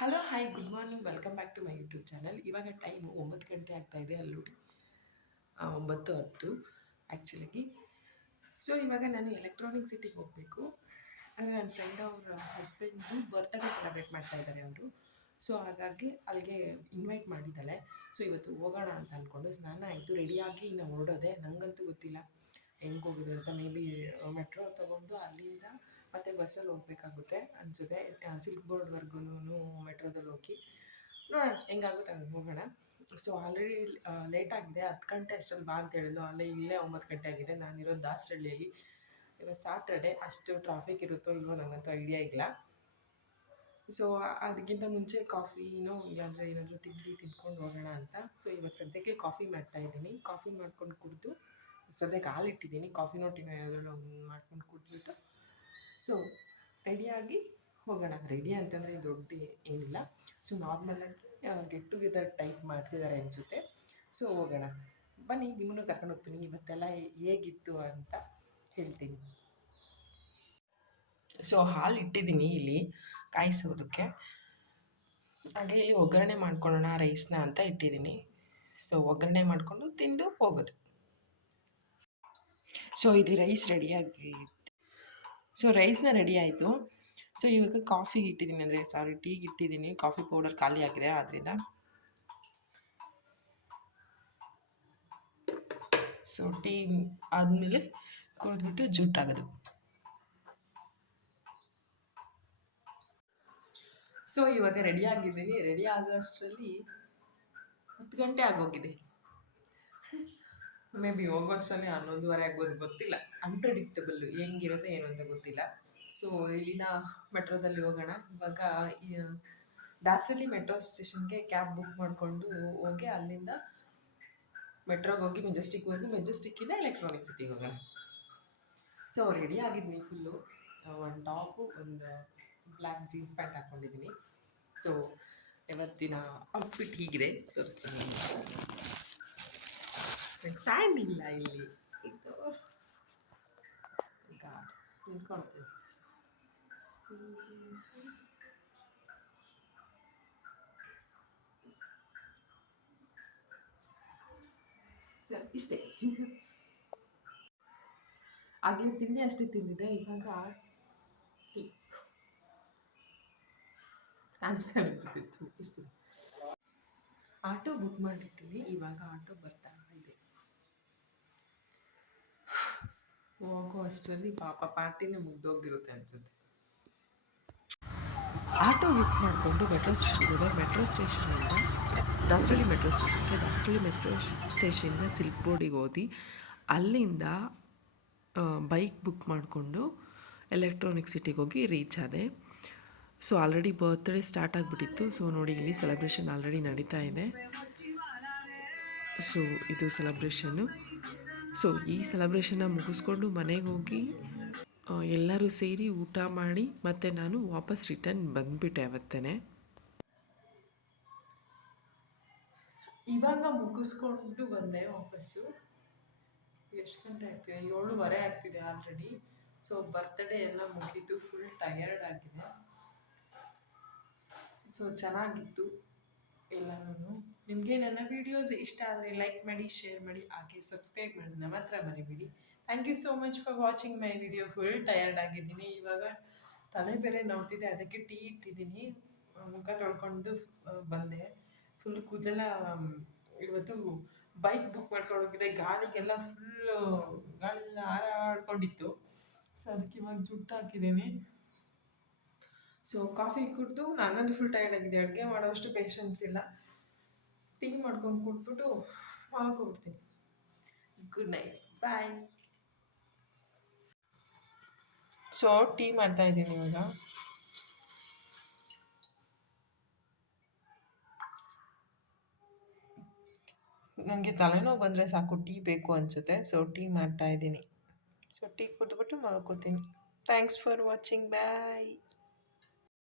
Hello hi good morning welcome back to my YouTube channel. ಇವಾಗ time 9 ಗಂಟೆ ಆಗ್ತಾ ಇದೆ. ಅಲ್ಲಿ 9:10 ಆ್ಯಕ್ಚುಲಾಗಿ. ಸೊ ಇವಾಗ ನಾನು ಎಲೆಕ್ಟ್ರಾನಿಕ್ ಸಿಟಿಗೆ ಹೋಗಬೇಕು. ಅಂದರೆ ನನ್ನ ಫ್ರೆಂಡ್ ಅವ್ರ ಹಸ್ಬೆಂಡ್ದು ಬರ್ತ್ಡೇ ಸೆಲೆಬ್ರೇಟ್ ಮಾಡ್ತಾ ಇದ್ದಾರೆ ಅವರು. ಸೊ ಹಾಗಾಗಿ ಅಲ್ಲಿಗೆ ಇನ್ವೈಟ್ ಮಾಡಿದ್ದಾಳೆ. ಸೊ ಇವತ್ತು ಹೋಗೋಣ ಅಂತ ಅಂದ್ಕೊಂಡು ಸ್ನಾನ ಆಯಿತು, ರೆಡಿಯಾಗಿ ಇನ್ನು ಹೊರಡೋದೆ. ನನಗಂತೂ ಗೊತ್ತಿಲ್ಲ ಹೆಂಗೆ ಹೋಗೋದು ಅಂತ. ಮೇ ಬಿ ಮೆಟ್ರೋ ತೊಗೊಂಡು ಅಲ್ಲಿಂದ ಮತ್ತು ಬಸ್ಸಲ್ಲಿ ಹೋಗ್ಬೇಕಾಗುತ್ತೆ ಅನಿಸುತ್ತೆ. ಸಿಲ್ಕ್ ಬೋರ್ಡ್ವರೆಗೂ ಮೆಟ್ರೋದಲ್ಲಿ ಹೋಗಿ ನೋಡೋಣ ಹೆಂಗಾಗುತ್ತೆ ಹಂಗೆ ಹೋಗೋಣ. ಸೊ ಆಲ್ರೆಡಿ ಲೇಟ್ ಆಗಿದೆ, 10 ಗಂಟೆ ಅಷ್ಟರಲ್ಲಿ ಬಾ ಅಂತ ಹೇಳಿದ್ಲು. ಇಲ್ಲೇ 9 ಗಂಟೆ ಆಗಿದೆ. ನಾನಿರೋದು ದಾಸರಳ್ಳಿಯಲ್ಲಿ. ಇವತ್ತು ಸ್ಯಾಟರ್ಡೆ, ಅಷ್ಟು ಟ್ರಾಫಿಕ್ ಇರುತ್ತೋ ಇಲ್ವೋ ನನಗಂತೂ ಐಡಿಯಾ ಇಲ್ಲ. ಸೊ ಅದಕ್ಕಿಂತ ಮುಂಚೆ ಕಾಫಿನೋ ಇಲ್ಲಾಂದರೆ ಏನಾದರೂ ತಿಂಡಿ ತಿಂದ್ಕೊಂಡು ಹೋಗೋಣ ಅಂತ. ಸೊ ಇವತ್ತು ಸದ್ಯಕ್ಕೆ ಕಾಫಿ ಮಾಡ್ತಾಯಿದ್ದೀನಿ. ಕಾಫಿ ಮಾಡ್ಕೊಂಡು ಕುಡಿದು ಸದ್ಯಕ್ಕೆ ಹಾಲಿಟ್ಟಿದ್ದೀನಿ. ಕಾಫಿನೋ ಟೀನೋ ಯಾವುದಾದ್ರು ಮಾಡ್ಕೊಂಡು ಕುಡಿದ್ಬಿಟ್ಟು ಸೊ ರೆಡಿಯಾಗಿ ಹೋಗೋಣ. ರೆಡಿ ಅಂತಂದರೆ ದೊಡ್ಡ ಏನಿಲ್ಲ. ಸೊ ನಾರ್ಮಲಾಗಿ ಗೆಟ್ ಟುಗೆದರ್ ಟೈಪ್ ಮಾಡ್ತಿದ್ದಾರೆ ಅನಿಸುತ್ತೆ. ಸೊ ಹೋಗೋಣ ಬನ್ನಿ, ನಿಮ್ಮನ್ನು ಕರ್ಕೊಂಡು ಹೋಗ್ತೀನಿ. ಇವತ್ತೆಲ್ಲ ಹೇಗಿತ್ತು ಅಂತ ಹೇಳ್ತೀನಿ. ಸೊ ಹಾಲು ಇಟ್ಟಿದ್ದೀನಿ ಇಲ್ಲಿ ಕಾಯಿಸೋದಕ್ಕೆ. ಹಾಗೆ ಇಲ್ಲಿ ಒಗ್ಗರಣೆ ಮಾಡ್ಕೊಳ್ಳೋಣ ರೈಸ್ನ ಅಂತ ಇಟ್ಟಿದ್ದೀನಿ. ಸೊ ಒಗ್ಗರಣೆ ಮಾಡಿಕೊಂಡು ತಿಂದು ಹೋಗೋದು. ಸೊ ಇಲ್ಲಿ ರೈಸ್ ರೆಡಿಯಾಗಿ, ಸೊ ರೈಸ್ನ ರೆಡಿ ಆಯಿತು. ಸೊ ಇವಾಗ ಕಾಫಿಗೆ ಇಟ್ಟಿದ್ದೀನಿ, ಅಂದರೆ ಟೀಗೆ ಇಟ್ಟಿದ್ದೀನಿ. ಕಾಫಿ ಪೌಡರ್ ಖಾಲಿ ಆಗಿದೆ, ಆದ್ದರಿಂದ ಸೊ ಟೀ ಆದಮೇಲೆ ಕುಡಿದ್ಬಿಟ್ಟು ಜೂಟಾಗೋದು. ಸೊ ಇವಾಗ ರೆಡಿ ಆಗಿದ್ದೀನಿ. ರೆಡಿ ಆಗೋ ಅಷ್ಟರಲ್ಲಿ 10 ಗಂಟೆ ಆಗೋಗಿದೆ. ಮೇ ಬಿ ಹೋಗೋ ಅಷ್ಟರಲ್ಲಿ 11:30 ಆಗ್ಬೋದು, ಗೊತ್ತಿಲ್ಲ. ಅನ್ಪ್ರೆಡಿಕ್ಟಬಲ್, ಹೆಂಗಿರುತ್ತೆ ಏನು ಅಂತ ಗೊತ್ತಿಲ್ಲ. ಸೊ ಇಲ್ಲಿನ ಮೆಟ್ರೋದಲ್ಲಿ ಹೋಗೋಣ. ಇವಾಗ ದಾಸರಳ್ಳಿ ಮೆಟ್ರೋ ಸ್ಟೇಷನ್ಗೆ ಕ್ಯಾಬ್ ಬುಕ್ ಮಾಡಿಕೊಂಡು ಹೋಗಿ ಅಲ್ಲಿಂದ ಮೆಟ್ರೋಗೆ ಹೋಗಿ ಮೆಜೆಸ್ಟಿಕ್ವರೆಗೂ, ಮೆಜೆಸ್ಟಿಕ್ಕಿಂದ ಎಲೆಕ್ಟ್ರಾನಿಕ್ ಸಿಟಿಗೆ ಹೋಗೋಣ. ಸೊ ರೆಡಿ ಆಗಿದ್ದೀನಿ ಫುಲ್ಲು. ಒಂದು ಟಾಪು, ಒಂದು ಬ್ಲ್ಯಾಕ್ ಜೀನ್ಸ್ ಪ್ಯಾಂಟ್ ಹಾಕ್ಕೊಂಡಿದ್ದೀನಿ. ಸೊ ಇವತ್ತಿನ ಔಟ್ಫಿಟ್ ಹೀಗಿದೆ, ತೋರಿಸ್ತೀನಿ. ಸ್ಟ್ಯಾಂಡ್ ಇಲ್ಲ ಇಲ್ಲಿ, ಇದು ಗಾಡ್ ನಿಂತ್ಕೊಳ್ತೇನೆ ಸರ್. ಇಷ್ಟೇ. ಆಗಲೇ ತಿಂಡಿ ಅಷ್ಟೇ ತಿಂದಿದೆ. ಇವಾಗ ಟೀ ಕಾಣಿಸ್ತಾ ಅನಿಸುತ್ತಿತ್ತು. ಇಷ್ಟು ಆಟೋ ಬುಕ್ ಮಾಡಿರ್ತೀನಿ. ಇವಾಗ ಆಟೋ ಬರ್ತಾ ಇದೆ. ಹೋಗೋ ಅಷ್ಟರಲ್ಲಿ ಪಾಪ ಪಾರ್ಟಿನೇ ಮುಗ್ದೋಗಿರುತ್ತೆ ಅನಿಸುತ್ತೆ. ಆಟೋ ಬುಕ್ ಮಾಡಿಕೊಂಡು ಮೆಟ್ರೋ ಸ್ಟೇಷನ್ಗೆ ಹೋದೆ. ಮೆಟ್ರೋ ಸ್ಟೇಷನಿಂದ ದಾಸರಳ್ಳಿ ಮೆಟ್ರೋ ಸ್ಟೇಷನ್ಗೆ, ದಾಸರಳ್ಳಿ ಮೆಟ್ರೋ ಸ್ಟೇಷನಿಂದ ಸಿಲ್ಕ್ ಬೋರ್ಡಿಗೆ ಹೋದಿ. ಅಲ್ಲಿಂದ ಬೈಕ್ ಬುಕ್ ಮಾಡಿಕೊಂಡು ಎಲೆಕ್ಟ್ರಾನಿಕ್ ಸಿಟಿಗೆ ಹೋಗಿ ರೀಚ್ ಆದೆ. ಸೊ ಆಲ್ರೆಡಿ ಬರ್ತ್ಡೇ ಸ್ಟಾರ್ಟ್ ಆಗಿಬಿಟ್ಟಿತ್ತು. ಸೊ ನೋಡಿ, ಇಲ್ಲಿ ಸೆಲೆಬ್ರೇಷನ್ ಆಲ್ರೆಡಿ ನಡೀತಾ ಇದೆ. ಸೊ ಇದು ಸೆಲೆಬ್ರೇಷನ್ನು. ಸೊ ಈ ಸೆಲೆಬ್ರೇಷನ್ನ ಮುಗಿಸ್ಕೊಂಡು ಮನೆಗೆ ಹೋಗಿ ಎಲ್ಲರೂ ಸೇರಿ ಊಟ ಮಾಡಿ ಮತ್ತು ನಾನು ವಾಪಸ್ ರಿಟರ್ನ್ ಬಂದುಬಿಟ್ಟೆ ಅವತ್ತೇ. ಇವಾಗ ಮುಗಿಸ್ಕೊಂಡು ಬಂದೆ ವಾಪಸ್ಸು. ಎಷ್ಟು ಗಂಟೆ ಆಗ್ತಿದೆ? 7:30 ಆಗ್ತಿದೆ ಆಲ್ರೆಡಿ. ಸೊ ಬರ್ತ್ಡೇ ಎಲ್ಲ ಮುಗಿದು ಫುಲ್ ಟಯರ್ಡ್ ಆಗಿದೆ. ಸೊ ಚೆನ್ನಾಗಿತ್ತು ಎಲ್ಲನೂ. ನಿಮಗೆ ನನ್ನ ವೀಡಿಯೋಸ್ ಇಷ್ಟ ಆದರೆ ಲೈಕ್ ಮಾಡಿ, ಶೇರ್ ಮಾಡಿ, ಹಾಗೆ ಸಬ್ಸ್ಕ್ರೈಬ್ ಮಾಡೋದನ್ನ ಮಾತ್ರ ಮರಿಬೇಡಿ. Thank you so much for watching my video. Full tired ಆಗಿದ್ದೀನಿ. ಇವಾಗ ತಲೆ ಬೇರೆ ನೋವ್ತಿದೆ, ಅದಕ್ಕೆ ಟೀ ಇಟ್ಟಿದ್ದೀನಿ. ಮುಖ ತೊಳ್ಕೊಂಡು ಬಂದೆ. ಫುಲ್ ಕೂದಲೆಲ್ಲ ಇವತ್ತು ಬೈಕ್ ಬುಕ್ ಮಾಡ್ಕೊಂಡು ಹೋಗಿದೆ. ಗಾಳಿಗೆಲ್ಲ ಫುಲ್ಲು ಗಾಳಿಯೆಲ್ಲ ಹಾರಾಡ್ಕೊಂಡಿತ್ತು. ಸೊ ಅದಕ್ಕೆ ಇವಾಗ ಜುಟ್ಟು ಹಾಕಿದ್ದೀನಿ. ಸೊ ಕಾಫಿ ಕುಡಿದು ನಾನಂತೂ ಫುಲ್ ಟೈರ್ಡ್ ಆಗಿದೆ. ಅಡುಗೆ ಮಾಡೋಷ್ಟು ಪೇಷನ್ಸ್ ಇಲ್ಲ. ಟೀ ಮಾಡ್ಕೊಂಡು ಕುಟ್ಬಿಟ್ಟು ಮಾಡ್ಕೊಬಿಡ್ತೀನಿ. ಗುಡ್ ನೈಟ್, ಬಾಯ್. ಸೊ ಟೀ ಮಾಡ್ತಾ ಇದ್ದೀನಿ ಇವಾಗ. ನನಗೆ ತಲೆನೋವು ಬಂದರೆ ಸಾಕು, ಟೀ ಬೇಕು ಅನಿಸುತ್ತೆ. ಸೊ ಟೀ ಮಾಡ್ತಾ ಇದ್ದೀನಿ. ಸೊ ಟೀ ಕುಡಿದ್ಬಿಟ್ಟು ಮಾಡ್ಕೋತೀನಿ. Thanks for watching, bye.